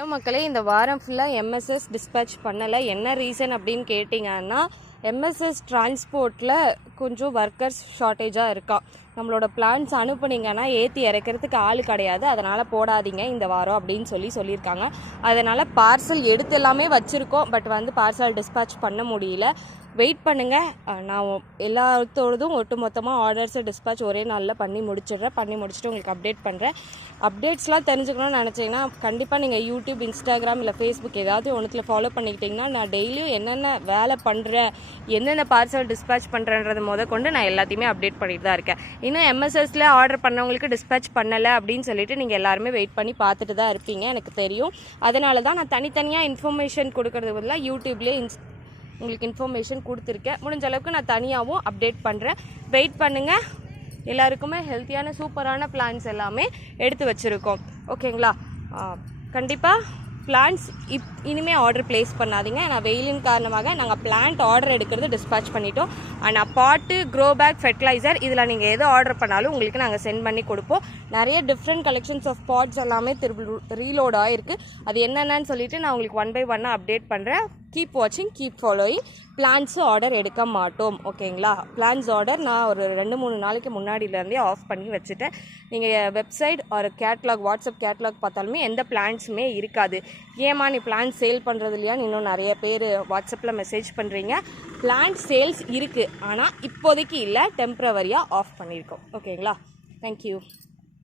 Hello மக்களே, இந்த வாரம் ஃபுல்லாக எம்எஸ்எஸ் டிஸ்பேச் பண்ணலை. என்ன ரீசன் அப்படின்னு கேட்டிங்கன்னா, எம்எஸ்எஸ் டிரான்ஸ்போர்ட்டில் கொஞ்சம் ஒர்க்கர்ஸ் ஷார்ட்டேஜாக இருக்கா. நம்மளோட பிளான்ஸ் அனுப்புனீங்கன்னா ஏற்றி இறக்கிறதுக்கு ஆள் கிடையாது, அதனால் போடாதீங்க இந்த வாரம் அப்படின்னு சொல்லியிருக்காங்க. அதனால் பார்சல் எடுத்து எல்லாமே வச்சுருக்கோம், பட் பார்சல் டிஸ்பேச் பண்ண முடியல. வெயிட் பண்ணுங்கள், நான் எல்லாத்தோடதும் ஒட்டுமொத்தமாக ஆர்டர்ஸை டிஸ்பேச் ஒரே நாளில் பண்ணி முடிச்சுட்டு உங்களுக்கு அப்டேட் பண்ணுறேன். அப்டேட்ஸ்லாம் தெரிஞ்சுக்கணும்னு நினச்சிங்கன்னா கண்டிப்பாக நீங்கள் யூடியூப், இன்ஸ்டாகிராம் இல்லை ஃபேஸ்புக் ஏதாவது ஒன்றுத்தில் ஃபாலோ பண்ணிக்கிட்டிங்கன்னா நான் டெய்லியும் என்னென்ன வேலை பண்ணுறேன், என்னென்ன பார்சல் டிஸ்பேச் பண்ணுறேன்றது கொண்டு நான் எல்லாத்தையுமே அப்டேட் பண்ணிட்டு தான் இருக்கேன். இன்னும் எம்எஸ்எஸில் ஆர்டர் பண்ணவங்களுக்கு டிஸ்பேச் பண்ணலை அப்படின்னு சொல்லிட்டு நீங்கள் எல்லாருமே வெயிட் பண்ணி பார்த்துட்டு தான் இருப்பீங்க, எனக்கு தெரியும். அதனால தான் நான் தனித்தனியாக இன்ஃபர்மேஷன் கொடுக்கறது பதிலாக யூடியூப்லேயே உங்களுக்கு இன்ஃபர்மேஷன் கொடுத்துருக்கேன். முடிஞ்ச அளவுக்கு நான் தனியாகவும் அப்டேட் பண்ணுறேன். வெயிட் பண்ணுங்கள். எல்லாருக்குமே ஹெல்த்தியான சூப்பரான பிளான்ஸ் எல்லாமே எடுத்து வச்சுருக்கோம், ஓகேங்களா? கண்டிப்பாக பிளான்ஸ் இனிமேல் ஆர்டர் ப்ளேஸ் பண்ணாதீங்க. ஏன்னா வெயிலின் காரணமாக நாங்கள் பிளான்ட் ஆர்டர் எடுக்கிறது டிஸ்பேச் பண்ணிட்டோம். ஆனால் பாட்டு, க்ரோ பேக், ஃபெர்டிலைசர் இதில் நீங்கள் எது ஆர்டர் பண்ணாலும் உங்களுக்கு நாங்கள் சென்ட் பண்ணி கொடுப்போம். நிறைய டிஃப்ரெண்ட் கலெக்ஷன்ஸ் ஆஃப் பாட்ஸ் எல்லாமே ரீலோட் ஆகிருக்கு. அது என்னென்னு சொல்லிட்டு நான் உங்களுக்கு 1 by 1 அப்டேட் பண்ணுறேன். கீப் வாட்சிங், கீப் ஃபாலோயிங். பிளான்ஸும் ஆர்டர் எடுக்க மாட்டோம், ஓகேங்களா? பிளான்ஸ் ஆர்டர் நான் ஒரு 2-3 நாளைக்கு முன்னாடியிலேருந்தே ஆஃப் பண்ணி வச்சுட்டேன். நீங்கள் வெப்சைட் ஒரு கேட்லாக், வாட்ஸ்அப் கேட்லாக் பார்த்தாலுமே எந்த பிளான்ஸுமே இருக்காது. ஏமா நீ பிளான் சேல் பண்ணுறது இல்லையான்னு இன்னும் நிறைய பேர் வாட்ஸ்அப்பில் மெசேஜ் பண்ணுறீங்க. பிளான் சேல்ஸ் இருக்குது, ஆனால் இப்போதைக்கு இல்லை, டெம்ப்ரவரியாக ஆஃப் பண்ணியிருக்கோம், ஓகேங்களா? தேங்க்யூ.